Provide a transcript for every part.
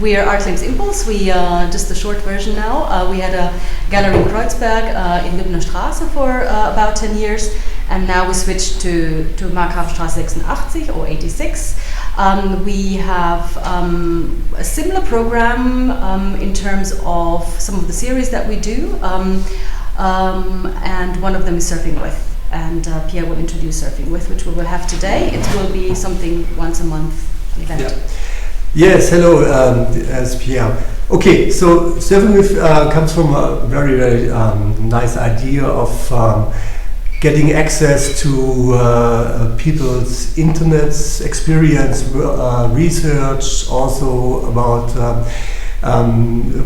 We are Artemis Impulse. We just a short version now. We had a gallery in Kreuzberg in Lübner Straße for about 10 years, and now we switched to Markgrafenstraße 86 or 86. We have a similar program in terms of some of the series that we do, and one of them is Surfing With. And Pierre will introduce Surfing With, which we will have today. It will be something once a month event. Yeah. Yes, hello, as Pierre. Okay, so Surfing With comes from a very, very nice idea of getting access to people's internet experience, research, also about a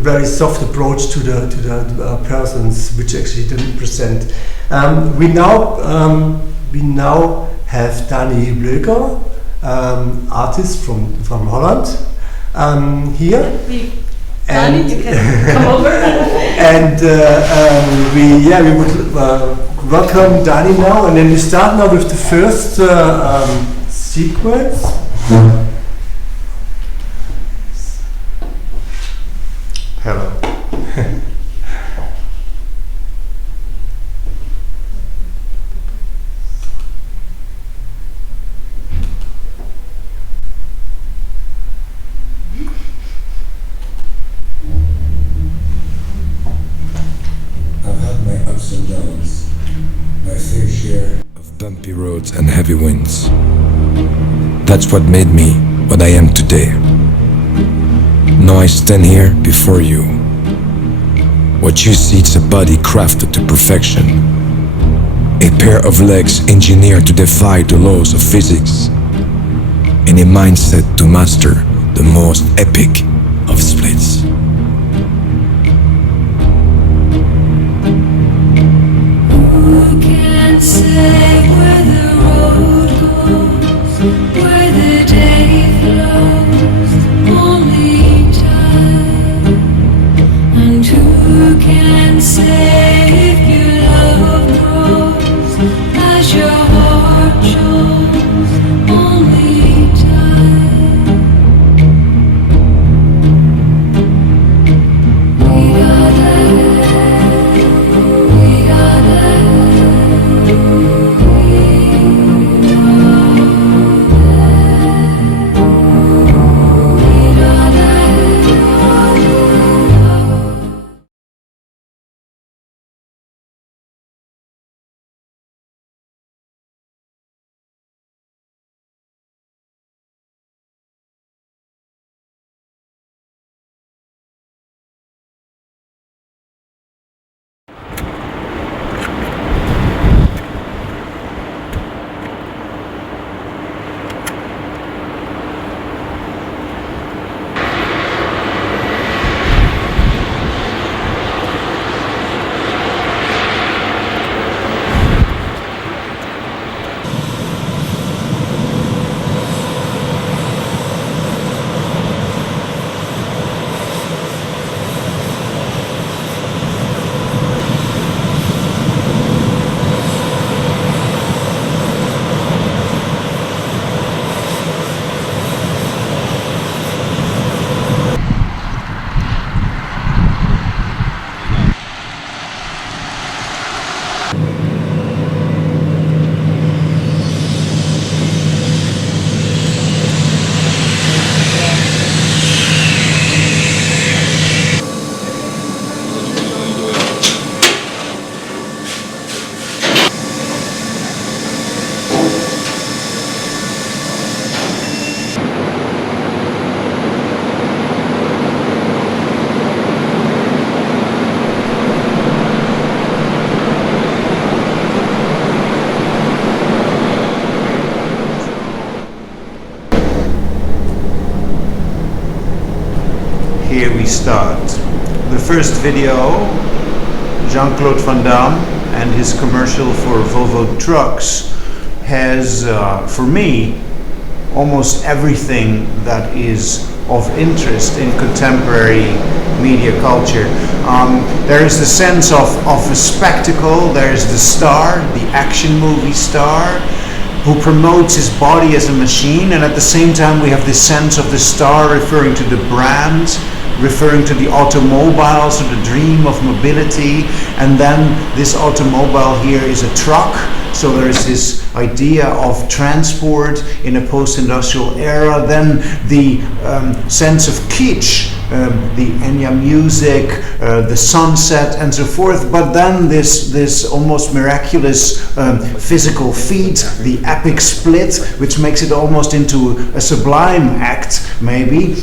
very soft approach to the persons which actually didn't present. We now have Dani Ploeger, artist from Holland, here. Dani, you can come over. And we would welcome Dani now, and then we start now with the first sequence. Hello. Bumpy roads and heavy winds. That's what made me what I am today. Now I stand here before you. What you see is a body crafted to perfection, a pair of legs engineered to defy the laws of physics, and a mindset to master the most epic of splits. Who can say where the road goes, where the day flows? Only time. And who can say if your love grows as your heart shows? Only time. We gotta Here we start. The first video, Jean-Claude Van Damme and his commercial for Volvo Trucks has, for me, almost everything that is of interest in contemporary media culture. There is the sense of a spectacle, there is the star, the action movie star, who promotes his body as a machine, and at the same time we have this sense of the star referring to the brand, referring to the automobiles, or the dream of mobility, and then this automobile here is a truck. So there is this idea of transport in a post-industrial era. Then the sense of kitsch, the Enya music, the sunset, and so forth. But then this almost miraculous physical feat, the epic split, which makes it almost into a sublime act, maybe.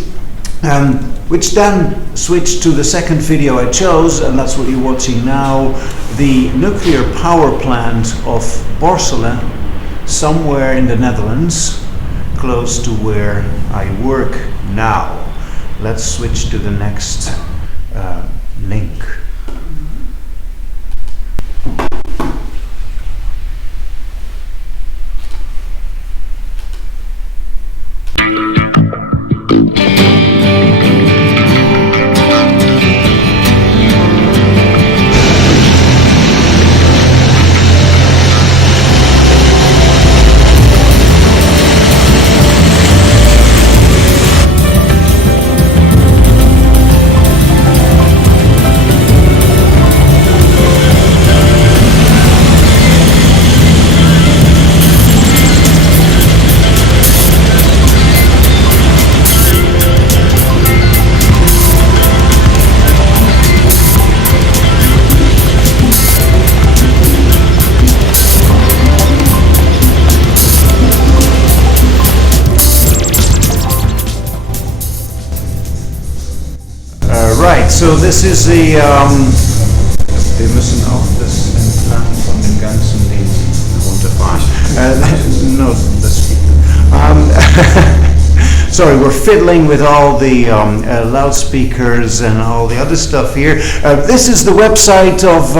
Which then switched to the second video I chose, and that's what you're watching now, the nuclear power plant of Borssele, somewhere in the Netherlands, close to where I work now. Let's switch to the next link. So this is the, wir müssen auch das entlang von dem ganzen Ding runterfahren. No, that's sorry, we're fiddling with all the loudspeakers and all the other stuff here. This is the website of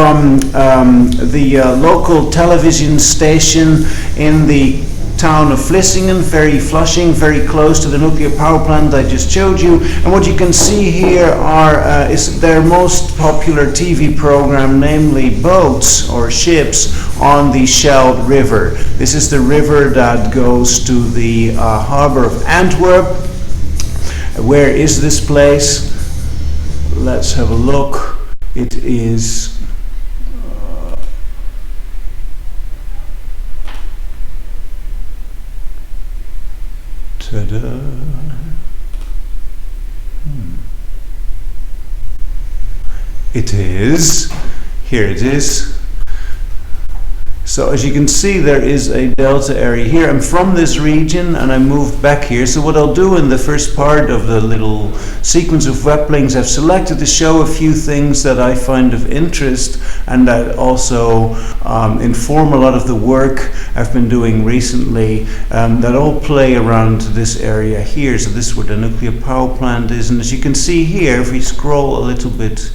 the local television station in the town of Vlissingen, Flushing, very close to the nuclear power plant I just showed you. And what you can see here is their most popular TV program, namely boats or ships on the Scheldt River. This is the river that goes to the harbor of Antwerp. Where is this place? Let's have a look. It is ta-da. It is, here it is. So as you can see, there is a delta area here. I'm from this region and I moved back here. So what I'll do in the first part of the little sequence of web links, I've selected to show a few things that I find of interest and that also inform a lot of the work I've been doing recently that all play around this area here. So this is where the nuclear power plant is. And as you can see here, if we scroll a little bit,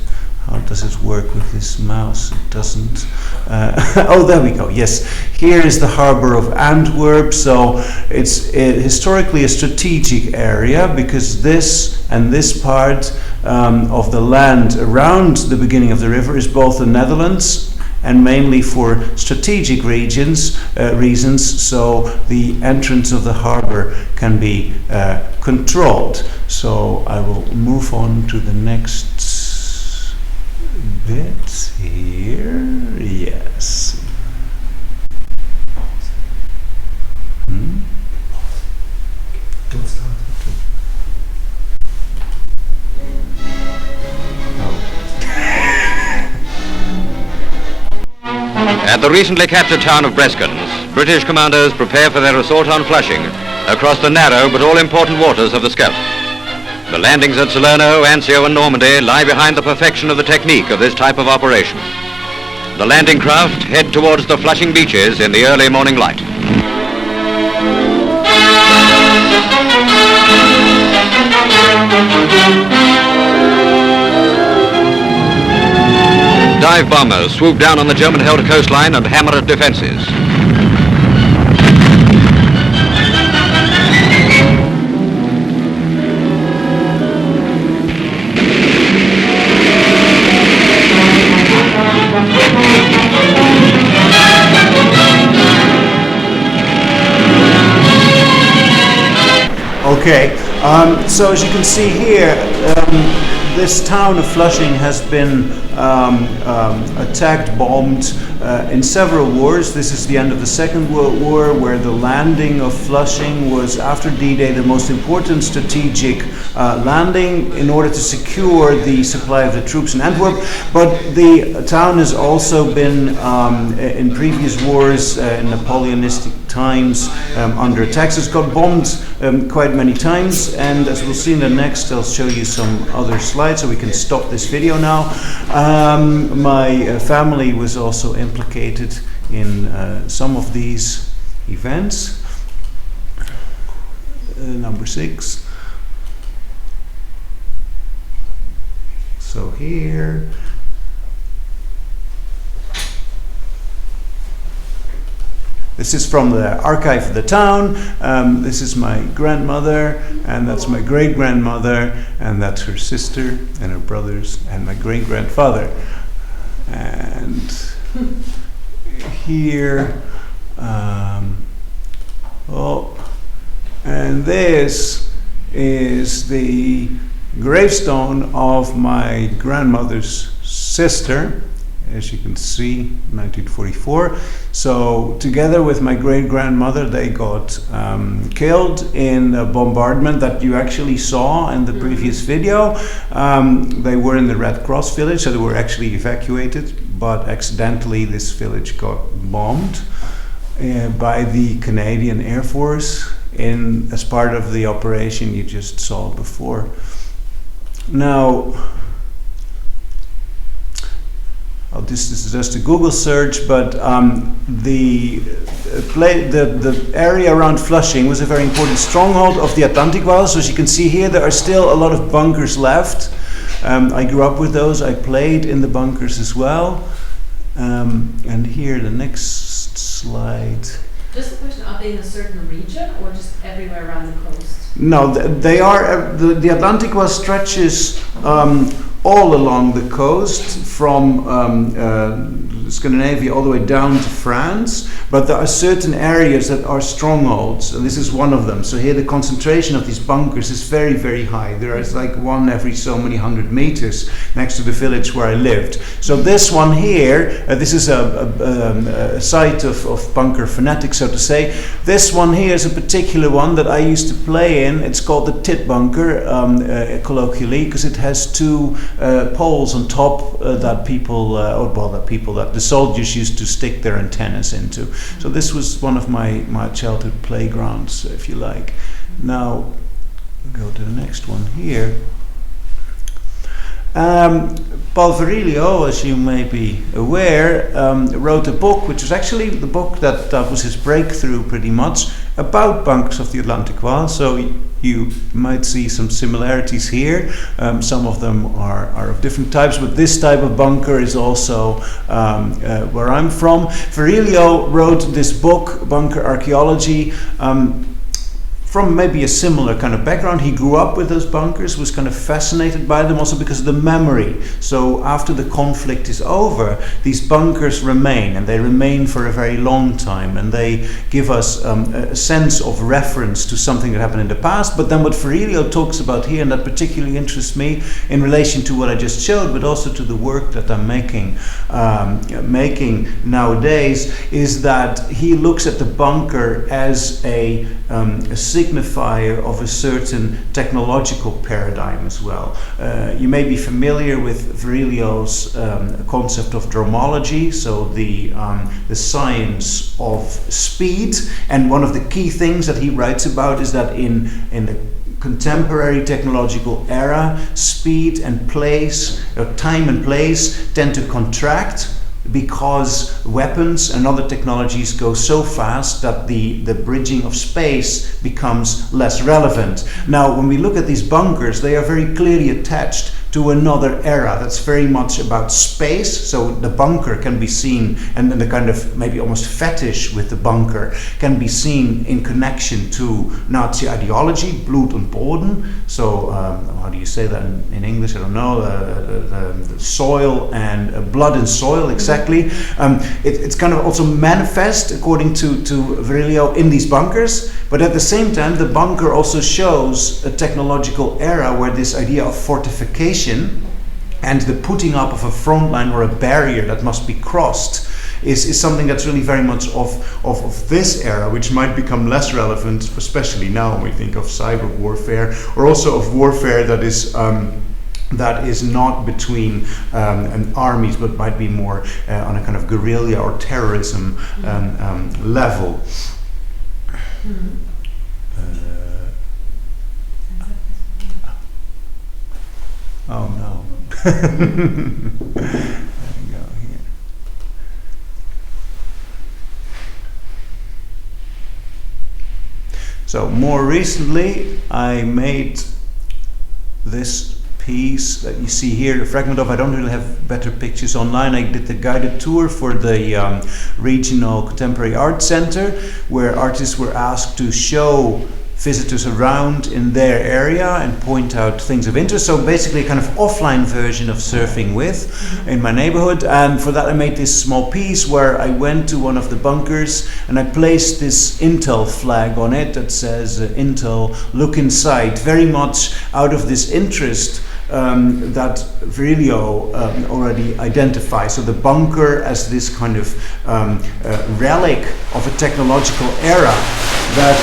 how does it work with this mouse? It doesn't. Oh, there we go. Yes, here is the harbor of Antwerp. So it's historically a strategic area because this and this part of the land around the beginning of the river is both the Netherlands and mainly for strategic reasons. So the entrance of the harbor can be controlled. So I will move on to the next bit here. Yes. At the recently captured town of Breskens, British commandos prepare for their assault on Flushing across the narrow but all-important waters of the Scheldt. The landings at Salerno, Anzio and Normandy lie behind the perfection of the technique of this type of operation. The landing craft head towards the Flushing beaches in the early morning light. Dive bombers swoop down on the German-held coastline and hammer at defenses. Okay, so as you can see here, this town of Flushing has been attacked, bombed in several wars. This is the end of the Second World War, where the landing of Flushing was, after D-Day, the most important strategic landing in order to secure the supply of the troops in Antwerp. But the town has also been, in previous wars, in Napoleonistic times, under attacks. It's got bombed quite many times, and as we'll see in the next, I'll show you some other slides, so we can stop this video now. My family was also implicated in some of these events. Number 6. So here, this is from the archive of the town. This is my grandmother, and that's my great-grandmother, and that's her sister and her brothers, and my great-grandfather. And here, and this is the gravestone of my grandmother's sister, as you can see, 1944. So together with my great-grandmother, they got killed in a bombardment that you actually saw in the previous video. They were in the Red Cross village, so they were actually evacuated, but accidentally this village got bombed by the Canadian Air Force as part of the operation you just saw before. Now, this is just a Google search, but the area around Flushing was a very important stronghold of the Atlantic Wall. So as you can see here, there are still a lot of bunkers left. I grew up with those. I played in the bunkers as well. And here, the next slide. Just a question, are they in a certain region or just everywhere around the coast? No, they are, the Atlantic Wall stretches all along the coast from Scandinavia all the way down to France, but there are certain areas that are strongholds, and this is one of them. So here the concentration of these bunkers is very, very high. There is like one every so many 100 meters next to the village where I lived. So this one here, this is a site of bunker fanatics, so to say. This one here is a particular one that I used to play in. It's called the tit bunker, colloquially, because it has two poles on top that the soldiers used to stick their antennas into. So this was one of my childhood playgrounds, if you like. Now, go to the next one here. Paul Virilio, as you may be aware, wrote a book, which was actually the book that was his breakthrough pretty much, about bunkers of the Atlantic Wall. So you might see some similarities here. Some of them are of different types, but this type of bunker is also where I'm from. Virilio wrote this book, Bunker Archeology, from maybe a similar kind of background. He grew up with those bunkers, was kind of fascinated by them also because of the memory. So after the conflict is over, these bunkers remain, and they remain for a very long time, and they give us a sense of reference to something that happened in the past. But then what Virilio talks about here, and that particularly interests me in relation to what I just showed, but also to the work that I'm making nowadays, is that he looks at the bunker as a signifier of a certain technological paradigm as well. You may be familiar with Virilio's concept of dromology, so the science of speed. And one of the key things that he writes about is that in the contemporary technological era, speed and place, or time and place, tend to contract, because weapons and other technologies go so fast that the bridging of space becomes less relevant. Now, when we look at these bunkers, they are very clearly attached to another era that's very much about space. So the bunker can be seen, and then the kind of maybe almost fetish with the bunker can be seen in connection to Nazi ideology, Blut und Boden. So how do you say that in English? I don't know. The soil and blood and soil, exactly. It's kind of also manifest, according to Virilio, in these bunkers. But at the same time, the bunker also shows a technological era where this idea of fortification and the putting up of a front line or a barrier that must be crossed is something that's really very much of this era, which might become less relevant, especially now when we think of cyber warfare, or also of warfare that is not between armies, but might be more on a kind of guerrilla or terrorism level. Oh no. There we go here. So more recently I made this piece that you see here, the fragment of. I don't really have better pictures online. I did the guided tour for the Regional Contemporary Art Center, where artists were asked to show visitors around in their area and point out things of interest. So basically a kind of offline version of surfing with in my neighborhood. And for that I made this small piece where I went to one of the bunkers and I placed this Intel flag on it that says Intel, look inside, very much out of this interest that Virilio already identifies. So the bunker as this kind of relic of a technological era that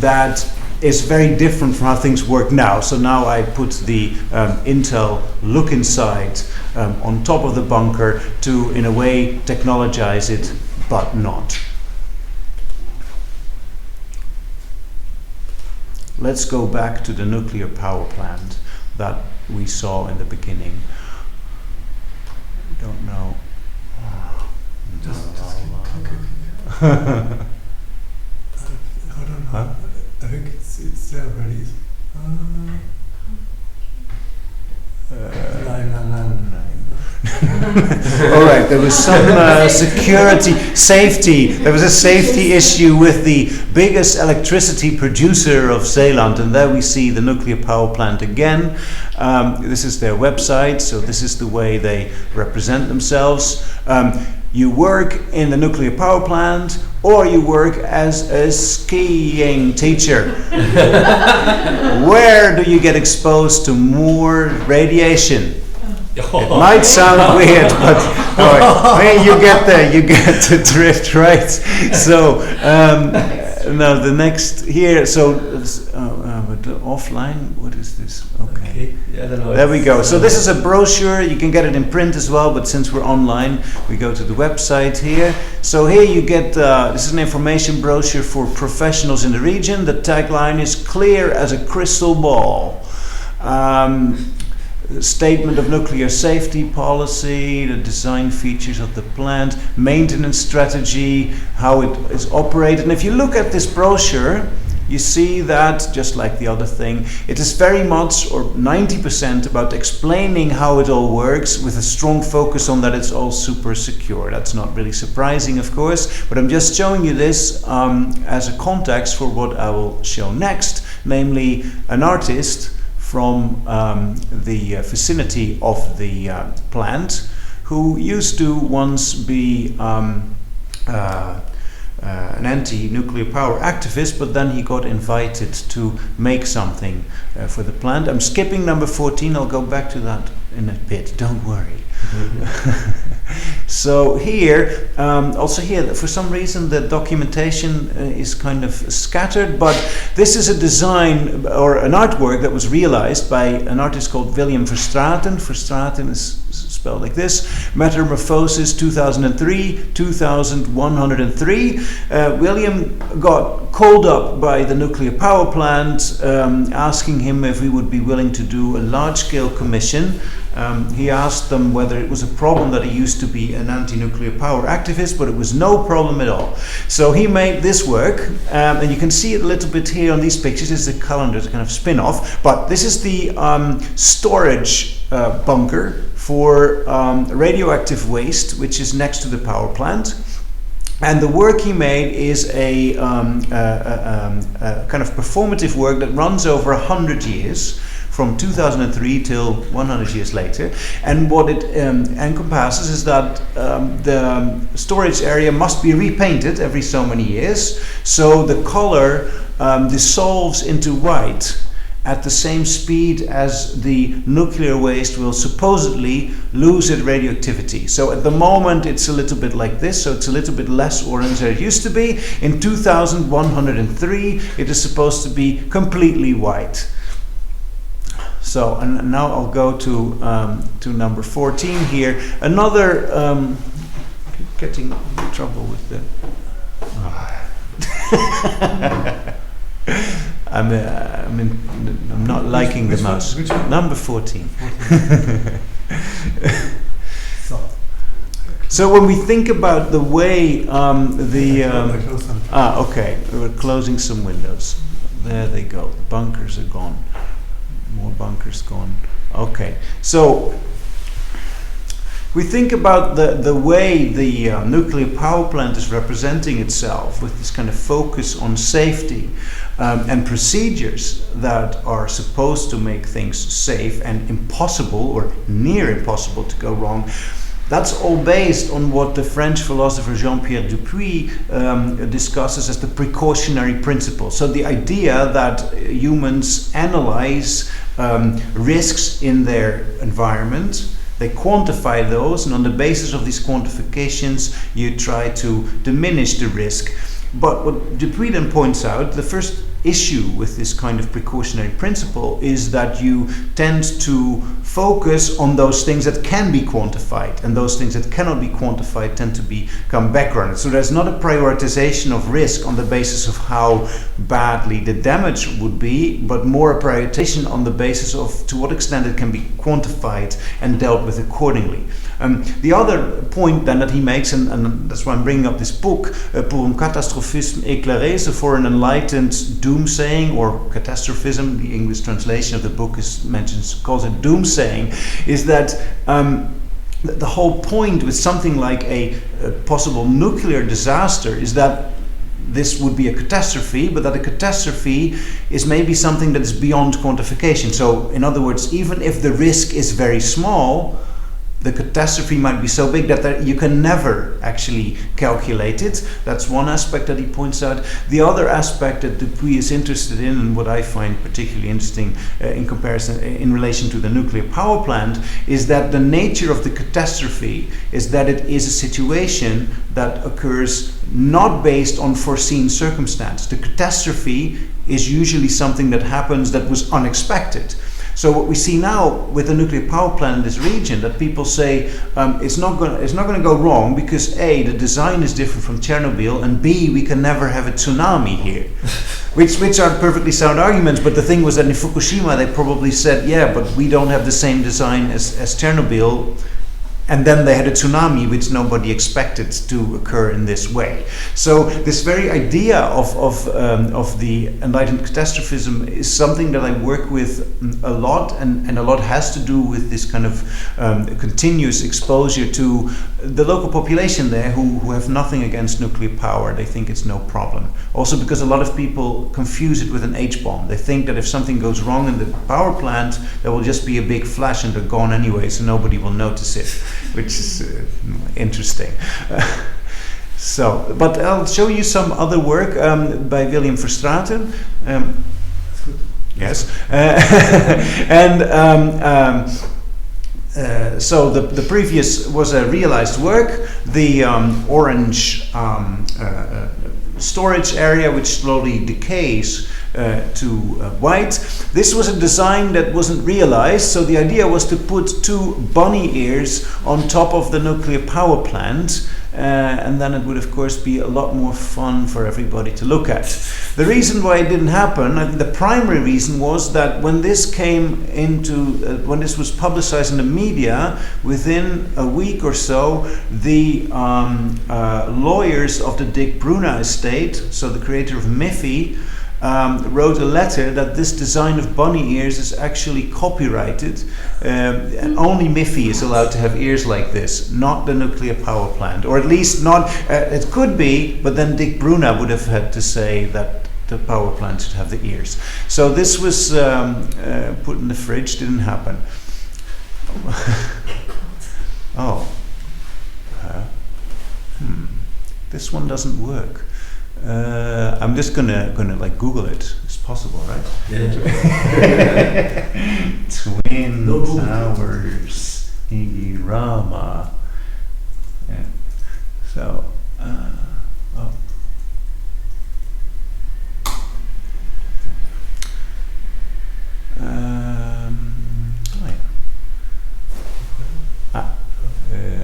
that is very different from how things work now. So now I put the Intel look inside on top of the bunker to, in a way, technologize it, but not. Let's go back to the nuclear power plant that we saw in the beginning. I don't know. Just click. Hold on. Huh? I think it's there already. All right, there was some safety. There was a safety issue with the biggest electricity producer of Zeeland, and there we see the nuclear power plant again. This is their website, so this is the way they represent themselves. You work in the nuclear power plant, or you work as a skiing teacher. Where do you get exposed to more radiation? It might sound weird, but you get the drift, right? So now the next here. So but offline. What is this? Okay. Yeah, there we go. So this is a brochure. You can get it in print as well, but since we're online, we go to the website here. So here you get this is an information brochure for professionals in the region. The tagline is "Clear as a crystal ball." Statement of nuclear safety policy, the design features of the plant, maintenance strategy, how it is operated. And if you look at this brochure, you see that, just like the other thing, it is very much, or 90%, about explaining how it all works, with a strong focus on that it's all super secure. That's not really surprising, of course, but I'm just showing you this as a context for what I will show next, namely an artist from the vicinity of the plant, who used to once be an anti-nuclear power activist, but then he got invited to make something for the plant. I'm skipping number 14, I'll go back to that in a bit, don't worry. So here, also here, for some reason the documentation is kind of scattered, but this is a design or an artwork that was realized by an artist called William Verstraeten. Verstraeten is spelled like this. Metamorphosis 2003, 2103. William got called up by the nuclear power plant, asking him if he would be willing to do a large-scale commission. He asked them whether it was a problem that he used to be an anti-nuclear power activist, but it was no problem at all. So he made this work, and you can see it a little bit here on these pictures. This is a calendar, it's a kind of spin-off, but this is the storage bunker for radioactive waste, which is next to the power plant. And the work he made is a kind of performative work that runs over 100 years, from 2003 till 100 years later. And what it encompasses is that the storage area must be repainted every so many years, so the color dissolves into white at the same speed as the nuclear waste will supposedly lose its radioactivity. So at the moment it's a little bit like this, so it's a little bit less orange than it used to be. In 2103 it is supposed to be completely white. So, and now I'll go to number 14 here. Another, getting in trouble with the... I'm not liking the mouse. Which one? Number 14. So when we think about the way okay, we're closing some windows. There they go. The bunkers are gone. More bunkers gone. Okay, so we think about the way the nuclear power plant is representing itself with this kind of focus on safety and procedures that are supposed to make things safe and impossible or near impossible to go wrong. That's all based on what the French philosopher Jean-Pierre Dupuy discusses as the precautionary principle. So the idea that humans analyze risks in their environment, they quantify those, and on the basis of these quantifications you try to diminish the risk. But what Dupuy then points out, the first issue with this kind of precautionary principle is that you tend to focus on those things that can be quantified, and those things that cannot be quantified tend to become backgrounded. So there's not a prioritization of risk on the basis of how badly the damage would be, but more a prioritization on the basis of to what extent it can be quantified and dealt with accordingly. The other point then that he makes, and that's why I'm bringing up this book, Pour un catastrophisme éclairé, so for an enlightened doomsaying or catastrophism, the English translation of the book calls it doomsaying, is that the whole point with something like a possible nuclear disaster is that this would be a catastrophe, but that a catastrophe is maybe something that is beyond quantification. So in other words, even if the risk is very small, the catastrophe might be so big that you can never actually calculate it. That's one aspect that he points out. The other aspect that Dupuy is interested in, and what I find particularly interesting in comparison, in relation to the nuclear power plant, is that the nature of the catastrophe is that it is a situation that occurs not based on foreseen circumstance. The catastrophe is usually something that happens that was unexpected. So what we see now with the nuclear power plant in this region, that people say it's not going to go wrong because A, the design is different from Chernobyl, and B, we can never have a tsunami here, which are perfectly sound arguments. But the thing was that in Fukushima they probably said, yeah, but we don't have the same design as Chernobyl. And then they had a tsunami, which nobody expected to occur in this way. So this very idea of the enlightened catastrophism is something that I work with a lot, and a lot has to do with this kind of continuous exposure to the local population there who have nothing against nuclear power. They think it's no problem. Also because a lot of people confuse it with an H-bomb. They think that if something goes wrong in the power plant, there will just be a big flash and they're gone anyway, so nobody will notice it. Which is interesting. But I'll show you some other work by William Verstraeten. Yes. So the previous was a realized work. The orange storage area which slowly decays to white. This was a design that wasn't realized, so the idea was to put 2 bunny ears on top of the nuclear power plant, and then it would of course be a lot more fun for everybody to look at. The reason why it didn't happen, I think the primary reason was that when this came into, when this was publicized in the media, within a week or so, the lawyers of the Dick Bruna estate, so the creator of Miffy, wrote a letter that this design of bunny ears is actually copyrighted, and only Miffy is allowed to have ears like this, not the nuclear power plant, or at least not, it could be, but then Dick Bruna would have had to say that the power plant should have the ears. So this was put in the fridge, didn't happen. Oh, this one doesn't work. I'm just gonna like Google it. It's possible, right? Yeah. Twin Towers Igirama. Yeah. So. Oh.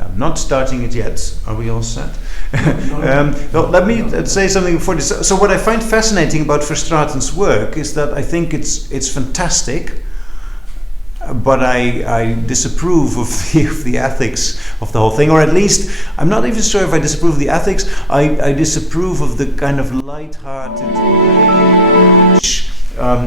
I'm not starting it yet. Are we all set? No, let me say something before this. So what I find fascinating about Verstraeten's work is that I think it's fantastic, but I disapprove of the ethics of the whole thing, or at least I'm not even sure if I disapprove of the ethics. I disapprove of the kind of light-hearted way which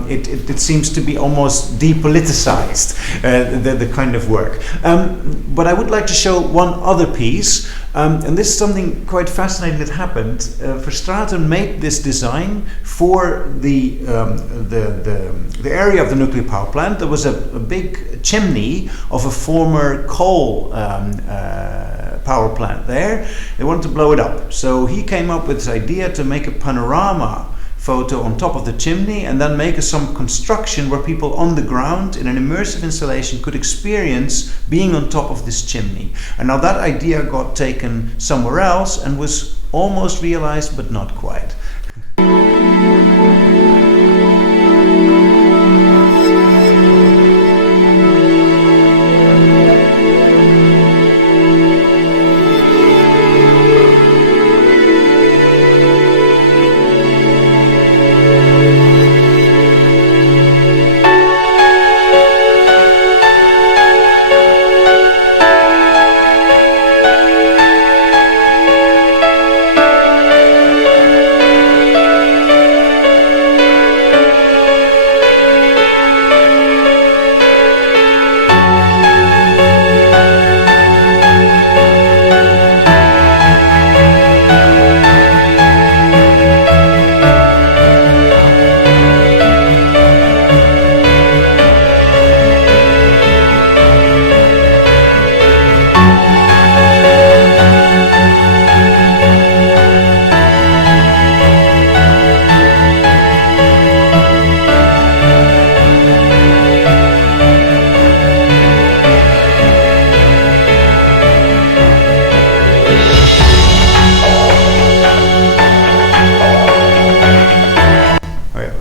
it seems to be almost depoliticized, the kind of work. But I would like to show one other piece, and this is something quite fascinating that happened. Verstraeten made this design for the area of the nuclear power plant. There was a big chimney of a former coal power plant there. They wanted to blow it up. So he came up with this idea to make a panorama photo on top of the chimney, and then make some construction where people on the ground in an immersive installation could experience being on top of this chimney. And now that idea got taken somewhere else and was almost realized, but not quite.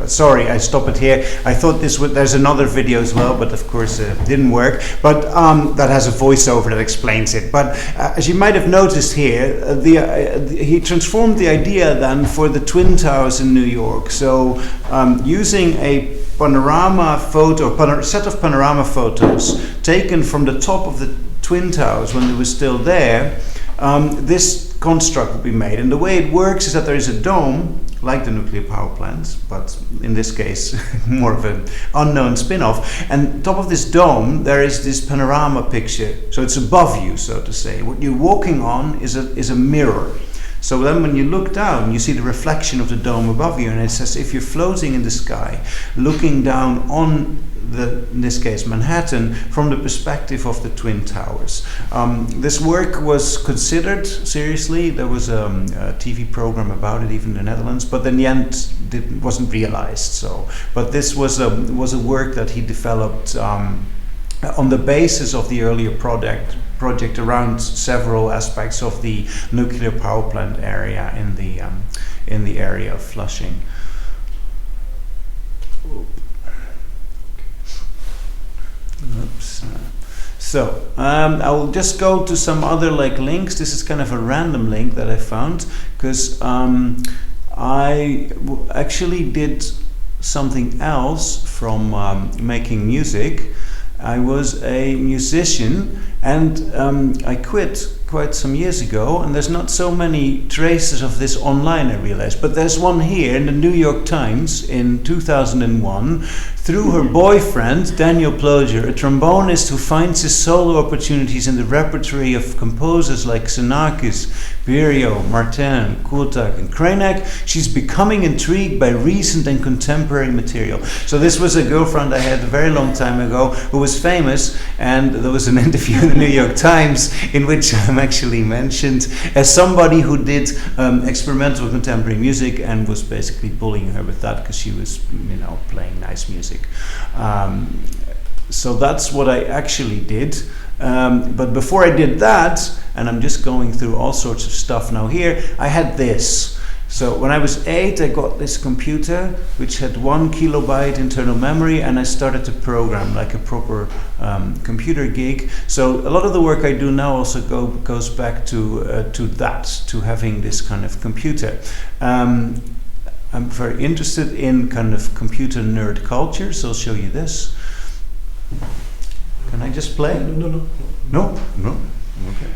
Sorry, I stop it here. I thought this would, there's another video as well, but of course it didn't work. But that has a voiceover that explains it. But as you might have noticed here, he transformed the idea then for the Twin Towers in New York. So using a panorama photo, set of panorama photos taken from the top of the Twin Towers when they were still there, this construct will be made. And the way it works is that there is a dome, like the nuclear power plants, but in this case more of an unknown spin-off. And top of this dome there is this panorama picture, so it's above you, so to say. What you're walking on is a mirror. So then when you look down, you see the reflection of the dome above you, and it's as if you're floating in the sky, looking down on in this case Manhattan, from the perspective of the Twin Towers. This work was considered seriously. There was a TV program about it, even in the Netherlands, but in the end it wasn't realized. So, but this was a work that he developed on the basis of the earlier project project around several aspects of the nuclear power plant area in the area of Flushing. Oops. So I will just go to some other links. This is kind of a random link that I found because I actually did something else from making music. I was a musician and I quit quite some years ago, and there's not so many traces of this online, I realized, but there's one here in the New York Times in 2001 through her boyfriend Dani Ploeger, a trombonist who finds his solo opportunities in the repertory of composers like Xenakis, Virio, Martin, Kultak and Krenek. She's becoming intrigued by recent and contemporary material. So this was a girlfriend I had a very long time ago who was famous, and there was an interview in the New York Times in which I'm actually mentioned as somebody who did experimental contemporary music and was basically bullying her with that because she was, playing nice music. So that's what I actually did. But before I did that, and I'm just going through all sorts of stuff now here, I had this. So when I was 8, I got this computer which had 1 kilobyte internal memory, and I started to program like a proper computer geek. So a lot of the work I do now also goes back to that, to having this kind of computer. I'm very interested in kind of computer nerd culture, so I'll show you this. Can I just play? No? Okay.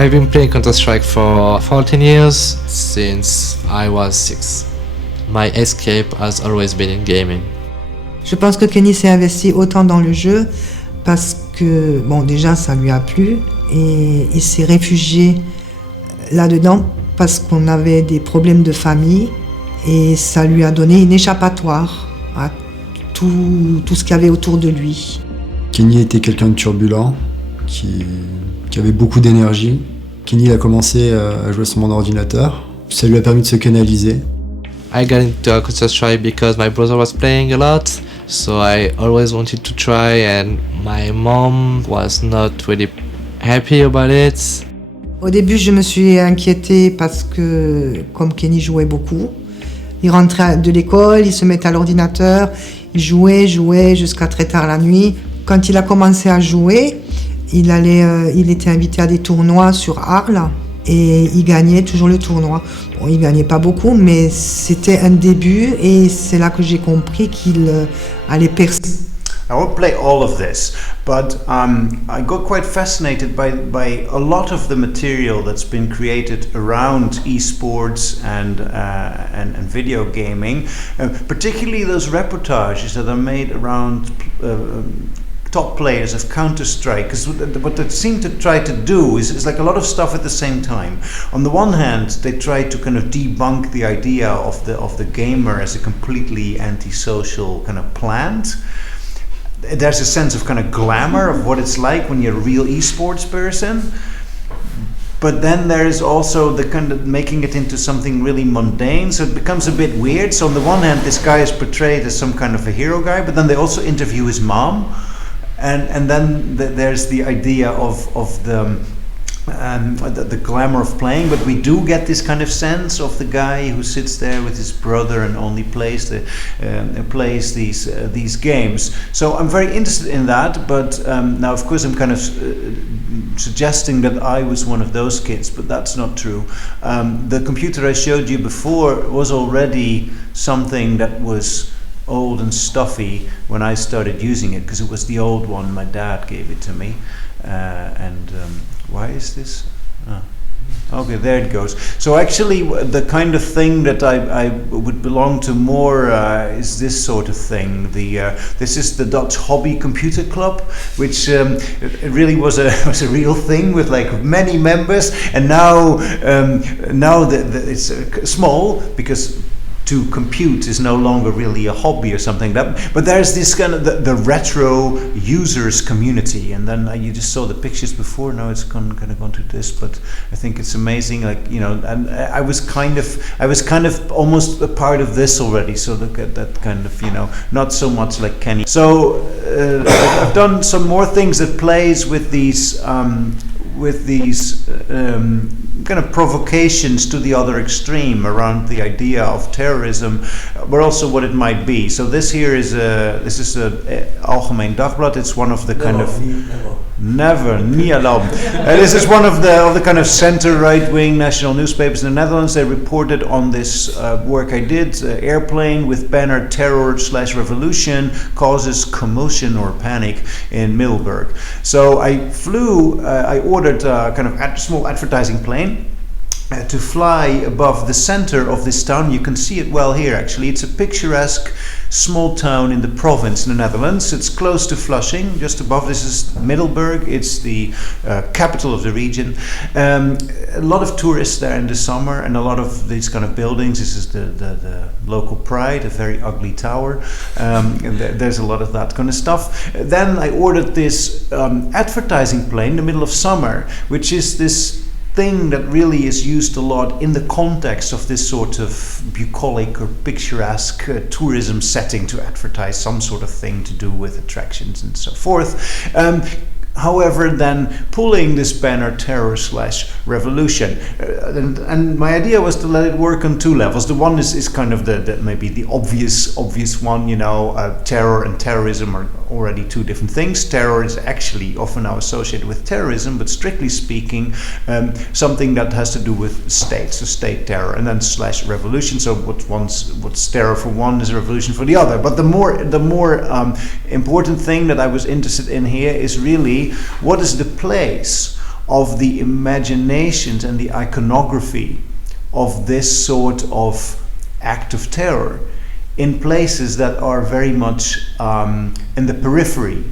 I've been playing Counter-Strike for 14 years, since I was 6. My escape has always been in gaming. Je pense que Kenny s'est investi autant dans le jeu parce que, déjà ça lui a plu et il s'est réfugié là-dedans parce qu'on avait des problèmes de famille et ça lui a donné une échappatoire à tout ce qu'il y avait autour de lui. Kenny était quelqu'un de turbulent, qui avait beaucoup d'énergie. Kenny a commencé à jouer sur mon ordinateur. Ça lui a permis de se canaliser. I got into Counter-Strike because my brother was playing a lot, so I always wanted to try, and my mom was not really happy about it. Au début, je me suis inquiétée parce que, comme Kenny jouait beaucoup, il rentrait de l'école, il se mettait à l'ordinateur, il jouait jusqu'à très tard la nuit. Quand il a commencé à jouer, il était invité à des tournois sur Arles et il gagnait toujours le tournoi. Bon, il gagnait pas beaucoup, mais c'était un début et c'est là que j'ai compris qu'il allait percer. I won't play all of this, but I got quite fascinated by a lot of the material that's been created around eSports and video gaming, particularly those reportages that are made around top players of Counter-Strike, because what they seem to try to do is like a lot of stuff at the same time. On the one hand, they try to kind of debunk the idea of the gamer as a completely antisocial kind of plant. There's a sense of kind of glamour of what it's like when you're a real esports person. But then there is also the kind of making it into something really mundane, so it becomes a bit weird. So on the one hand, this guy is portrayed as some kind of a hero guy, but then they also interview his mom. And then there's the idea of the glamour of playing, but we do get this kind of sense of the guy who sits there with his brother and only plays these games. So I'm very interested in that, but now of course I'm kind of suggesting that I was one of those kids, but that's not true. The computer I showed you before was already something that was old and stuffy when I started using it, because it was the old one. My dad gave it to me, why is this? Okay, there it goes. So actually the kind of thing that I would belong to more is this sort of thing. This is the Dutch Hobby Computer Club, which it really was a real thing with like many members, and now it's small because to compute is no longer really a hobby or something. But there's this kind of the retro users community, and then you just saw the pictures before. Now it's going to go to this, but I think it's amazing. Like, you know, and I was kind of almost a part of this already. So look at that kind of, you know, not so much like Kenny. So I've done some more things that plays with these kind of provocations to the other extreme around the idea of terrorism, but also what it might be. So this here is a Algemeen Dagblad. It's one of the kind of never nie erlauben. This is one of the kind of center right-wing national newspapers in the Netherlands. They reported on this work I did. Airplane with banner terror/revolution causes commotion or panic in Middelburg. So I flew. I ordered a kind of small advertising plane to fly above the center of this town. You can see it well here, actually. It's a picturesque small town in the province in the Netherlands. It's close to Flushing, just above. This is Middelburg. It's the capital of the region. A lot of tourists there in the summer, and a lot of these kind of buildings. This is the local pride, a very ugly tower. And there's a lot of that kind of stuff. Then I ordered this advertising plane in the middle of summer, which is this thing that really is used a lot in the context of this sort of bucolic or picturesque tourism setting to advertise some sort of thing to do with attractions and so forth. However, then pulling this banner terror/revolution, and my idea was to let it work on two levels. The one is kind of the maybe the obvious one, you know, terror and terrorism are already two different things. Terror is actually often now associated with terrorism, but strictly speaking, something that has to do with state, so state terror, and then /revolution. So what's terror for one is a revolution for the other. But the more important thing that I was interested in here is really, what is the place of the imaginations and the iconography of this sort of act of terror in places that are very much in the periphery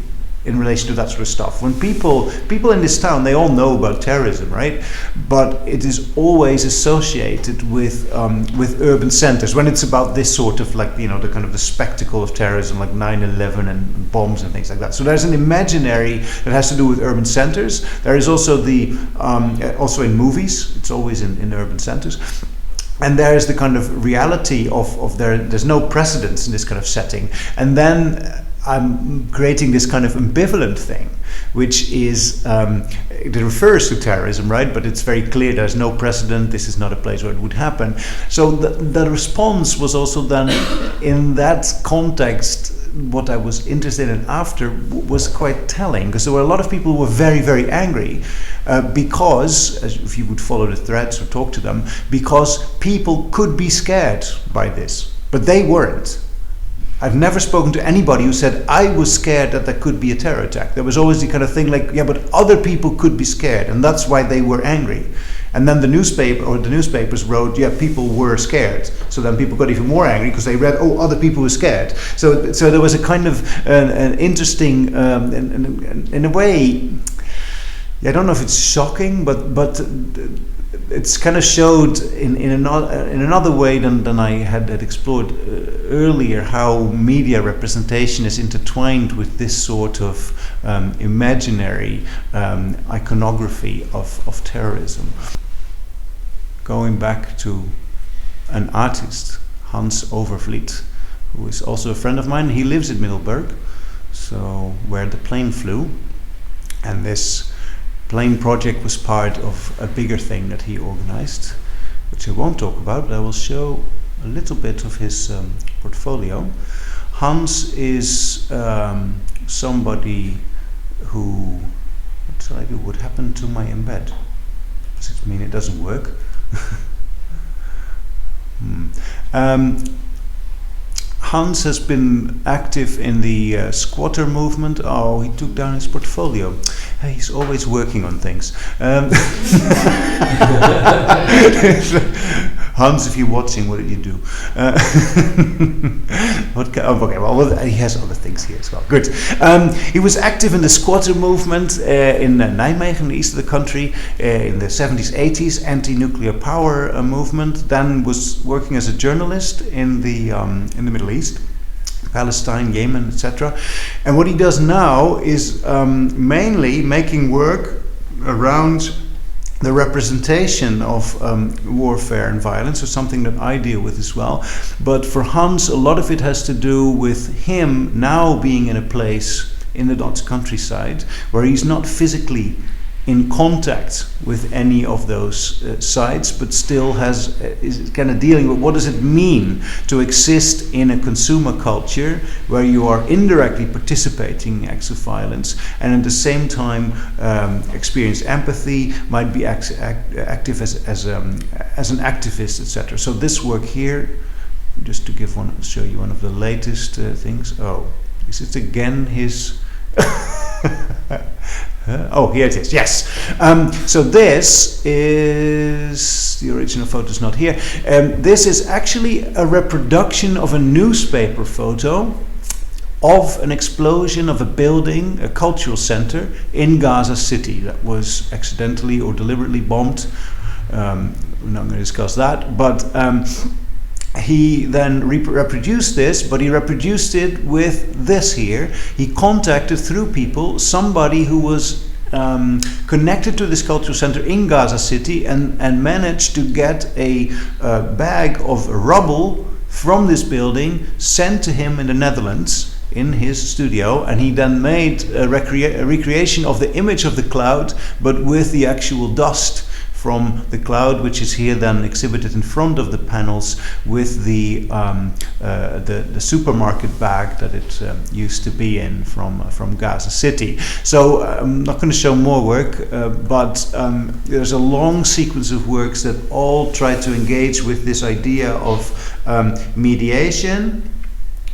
in relation to that sort of stuff? When people in this town, they all know about terrorism, right? But it is always associated with urban centers. When it's about this sort of, like, you know, the kind of the spectacle of terrorism, like 9/11 and bombs and things like that. So there's an imaginary that has to do with urban centers. There is also also in movies. It's always in urban centers. And there is the kind of reality of there's no precedence in this kind of setting. And then I'm creating this kind of ambivalent thing, which is, it refers to terrorism, right? But it's very clear there's no precedent, this is not a place where it would happen. So the response was also then, in that context, what I was interested in after was quite telling, because there were a lot of people who were very, very angry because, if you would follow the threads or talk to them, because people could be scared by this, but they weren't. I've never spoken to anybody who said, I was scared that there could be a terror attack. There was always the kind of thing like, yeah, but other people could be scared, and that's why they were angry. And then the newspapers wrote, yeah, people were scared. So then people got even more angry because they read, oh, other people were scared. So there was a kind of an interesting, in a way, I don't know if it's shocking, but it's kind of showed in another way than I had explored earlier, how media representation is intertwined with this sort of imaginary iconography of terrorism. Going back to an artist, Hans Overvliet, who is also a friend of mine. He lives in Middelburg, so where the plane flew, and this plane project was part of a bigger thing that he organized, which I won't talk about, but I will show a little bit of his portfolio. Hans is somebody who, what shall I do? What happened to my embed? Does it mean it doesn't work? Hans has been active in the squatter movement. Oh, he took down his portfolio. Hey, he's always working on things. Hans, if you're watching, what did you do? Okay, well, he has other things here as well. Good. He was active in the squatter movement in Nijmegen, the east of the country, in the 70s, 80s, anti-nuclear power movement. Then was working as a journalist in the Middle East. Palestine, Yemen, etc. And what he does now is mainly making work around the representation of warfare and violence, or something that I deal with as well. But for Hans, a lot of it has to do with him now being in a place in the Dutch countryside where he's not physically in contact with any of those sites, but still is kind of dealing with what does it mean to exist in a consumer culture where you are indirectly participating in acts of violence and at the same time experience empathy, might be active as an activist, etc. So this work here, just to show you one of the latest things. Oh, is it again his? Oh, here it is. Yes. So this is the original photo. Is not here. This is actually a reproduction of a newspaper photo of an explosion of a building, a cultural center in Gaza City that was accidentally or deliberately bombed. We're not going to discuss that, but. He then reproduced this, but he reproduced it with this here. He contacted through people somebody who was connected to this cultural center in Gaza City and managed to get a bag of rubble from this building sent to him in the Netherlands in his studio, and he then made a recreation of the image of the cloud, but with the actual dust from the cloud, which is here then exhibited in front of the panels with the supermarket bag that it used to be in from Gaza City. So I'm not going to show more work, but there's a long sequence of works that all try to engage with this idea of mediation,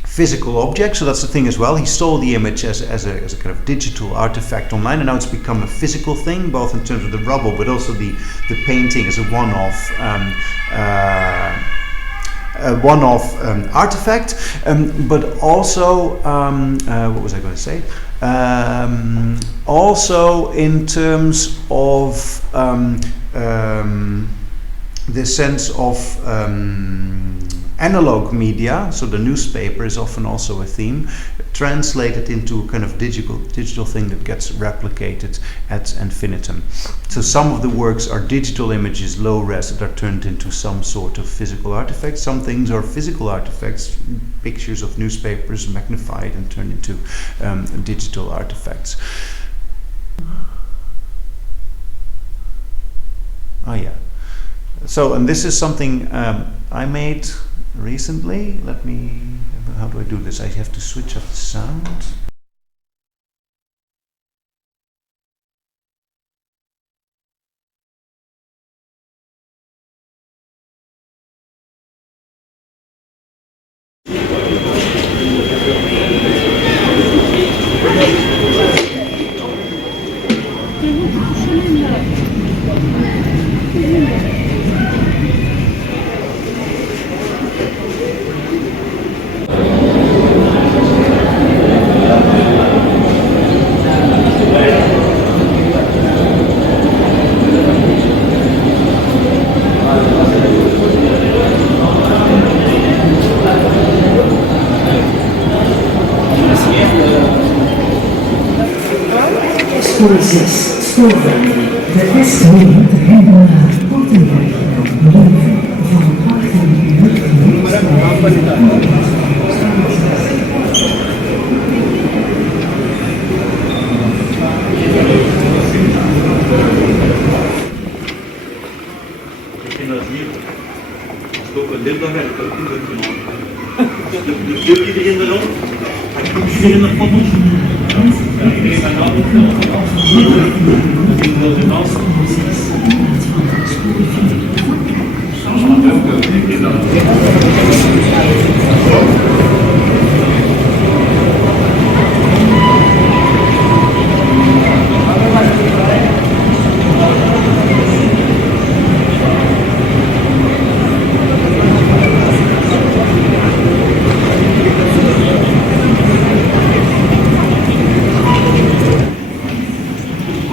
physical object. So that's the thing as well. He stole the image as a kind of digital artifact online, and now it's become a physical thing, both in terms of the rubble, but also the painting as a one-off artifact. But also, what was I going to say? Also in terms of the sense of analog media, so the newspaper is often also a theme, translated into a kind of digital thing that gets replicated ad infinitum. So some of the works are digital images, low res, that are turned into some sort of physical artifact. Some things are physical artifacts, pictures of newspapers magnified and turned into digital artifacts. Oh yeah. So, and this is something I made recently. How do I do this? I have to switch off the sound.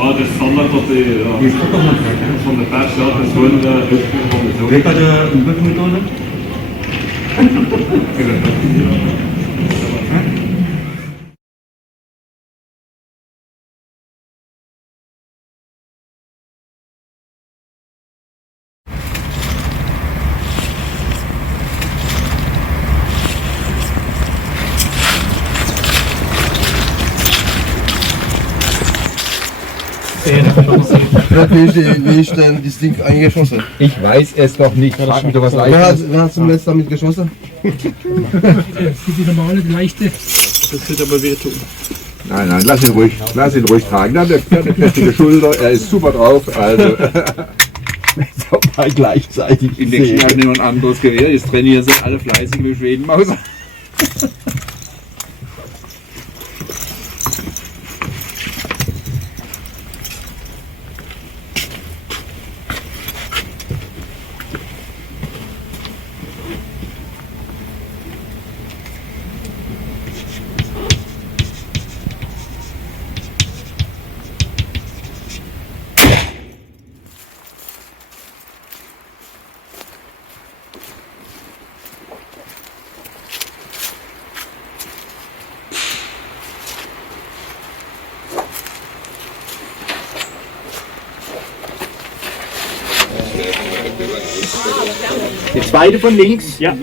Ah, das Standard dat die van de pers, ja, dat is gewoon de Weet je de bukmethode? Wie ist denn das Ding eingeschossen? Ich weiß es noch nicht. Frag mich doch was Leichtes. Wer hat zum letzten damit geschossen? Das ist die normale, die leichte. Das wird aber wehtun. Nein, nein, lass ihn ruhig tragen. Der hat eine kräftige Schulter, er ist super drauf. Also jetzt auch mal gleichzeitig. In der China hat niemand anderes Gewehr. Jetzt trainieren sie alle fleißig mit Schwedenmaus. Die zweite von links. Ja.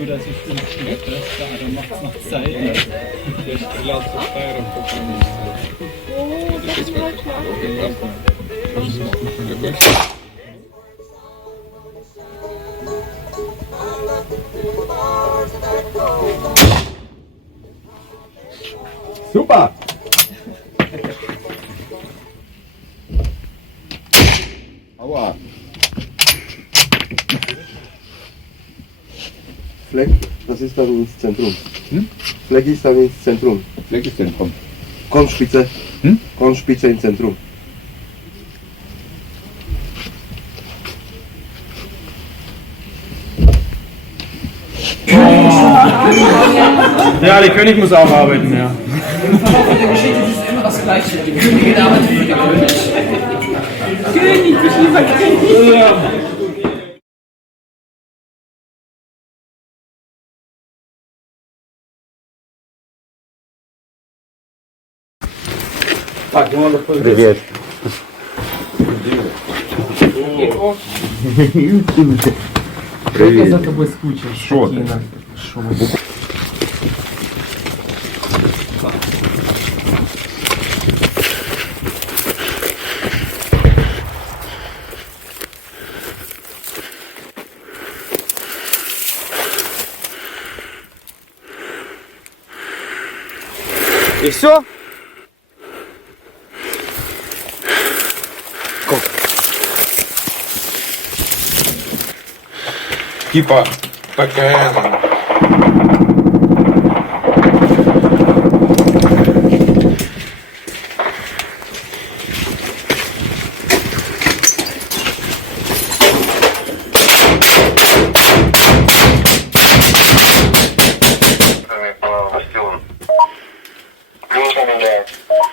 Super. Aua. Fleck, das ist dann ins Zentrum. Fleck ist dann ins Zentrum. Fleck ist Zentrum. Kornspitze. Kornspitze ins Zentrum. Ja, der König muss auch arbeiten, ja. Im Verlauf der Geschichte ist es immer das Gleiche. Die Königin arbeitet für den König. König, ich lieber König. Ja. Привет. Привет. Я за тобой скучил. Что ты? И все? Типа такая.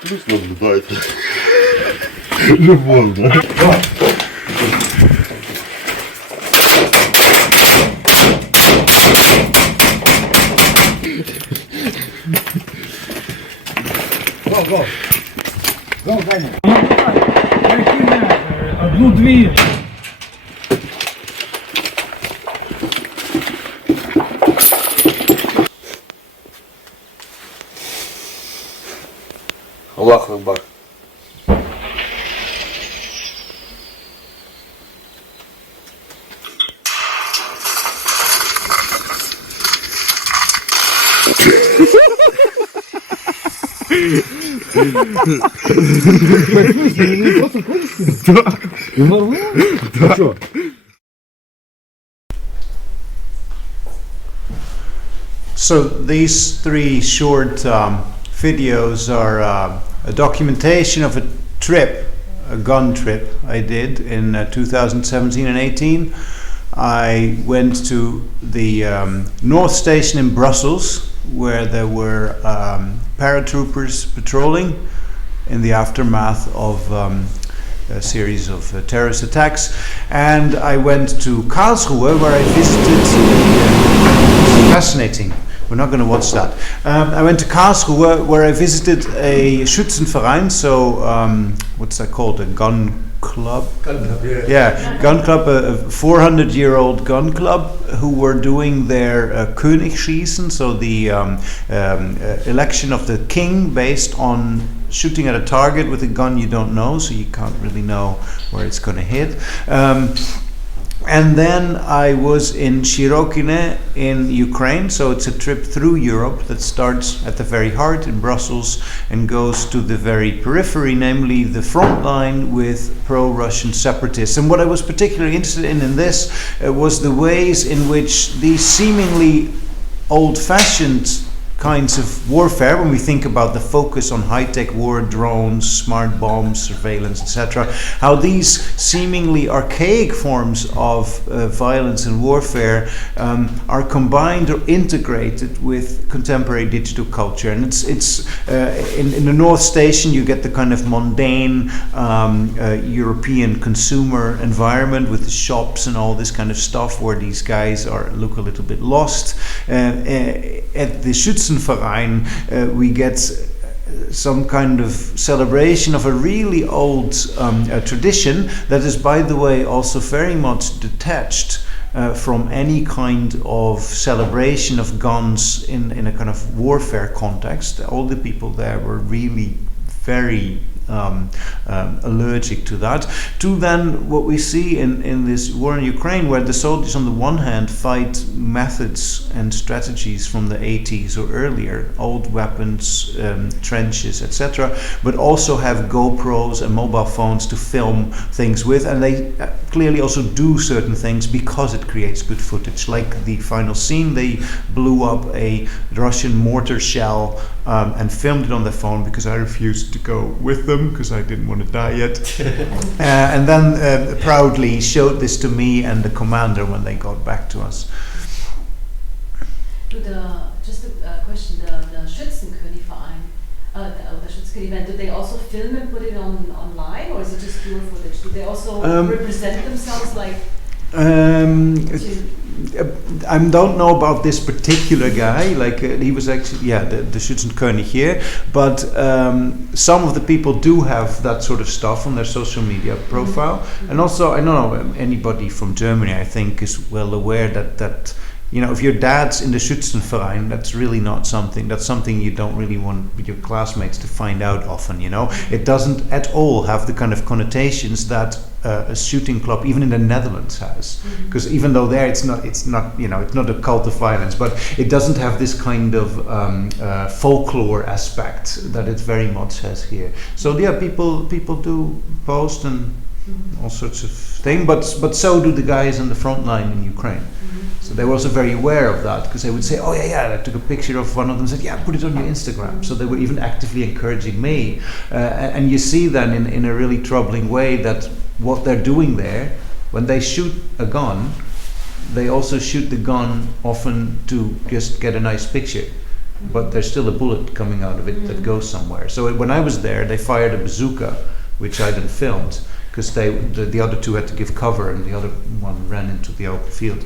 Плюс наблюдает. Любовь, да? Go, Dani. Одну-дві. Аллах Акбар. So these three short videos are a documentation of a trip, a gun trip I did in 2017 and 18. I went to the North Station in Brussels, where there were paratroopers patrolling in the aftermath of a series of terrorist attacks. And I went to Karlsruhe, where I visited. Fascinating. We're not going to watch that. I went to Karlsruhe, where I visited a Schützenverein. So what's that called? A gun club? Gun club, yeah. Yeah, gun club, a 400-year-old gun club who were doing their Königschießen, so the election of the king based on shooting at a target with a gun you don't know, so you can't really know where it's going to hit. And then I was in Shirokine in Ukraine, so it's a trip through Europe that starts at the very heart in Brussels and goes to the very periphery, namely the front line with pro-Russian separatists. And what I was particularly interested in this was the ways in which these seemingly old-fashioned kinds of warfare, when we think about the focus on high-tech war, drones, smart bombs, surveillance, etc., how these seemingly archaic forms of violence and warfare are combined or integrated with contemporary digital culture. And it's in the North Station you get the kind of mundane European consumer environment with the shops and all this kind of stuff where these guys look a little bit lost. At the Schützenverein, we get some kind of celebration of a really old tradition that is, by the way, also very much detached from any kind of celebration of guns in a kind of warfare context. All the people there were really very allergic to that. To then what we see in this war in Ukraine, where the soldiers on the one hand fight methods and strategies from the 80s or earlier, old weapons, trenches, etc., but also have GoPros and mobile phones to film things with, and they clearly also do certain things because it creates good footage. Like the final scene, they blew up a Russian mortar shell and filmed it on their phone because I refused to go with them because I didn't want to die yet. And then proudly showed this to me and the commander when they got back to us. Just a question, the Schützenkönig-Verein, the Schützenkönig event, do they also film and put it online, or is it just pure footage? Do they also represent themselves like... I don't know about this particular guy, like he was actually, the Schützenkönig here, but some of the people do have that sort of stuff on their social media profile. Mm-hmm. And also, I don't know, anybody from Germany, I think, is well aware that you know, if your dad's in the Schützenverein, that's really not something, that's something you don't really want your classmates to find out often, you know. It doesn't at all have the kind of connotations that a shooting club, even in the Netherlands, has. Because even though there it's not, you know, it's not a cult of violence, but it doesn't have this kind of folklore aspect that it very much has here. So yeah, people do post and all sorts of things, but so do the guys on the front line in Ukraine. So they were also very aware of that, because they would say, oh yeah, I took a picture of one of them and said, yeah, put it on your Instagram. So they were even actively encouraging me. And you see then in a really troubling way that what they're doing there, when they shoot a gun, they also shoot the gun often to just get a nice picture. But there's still a bullet coming out of it that goes somewhere. So when I was there, they fired a bazooka, which I then filmed, because the other two had to give cover and the other one ran into the open field.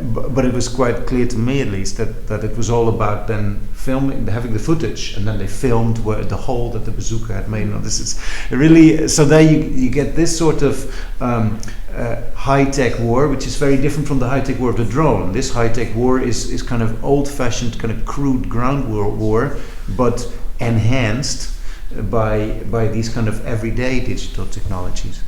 But it was quite clear to me, at least, that it was all about then filming, having the footage, and then they filmed where the hole that the bazooka had made. This is really, so there you get this sort of high-tech war, which is very different from the high-tech war of the drone. This high-tech war is kind of old-fashioned, kind of crude ground war, but enhanced by these kind of everyday digital technologies.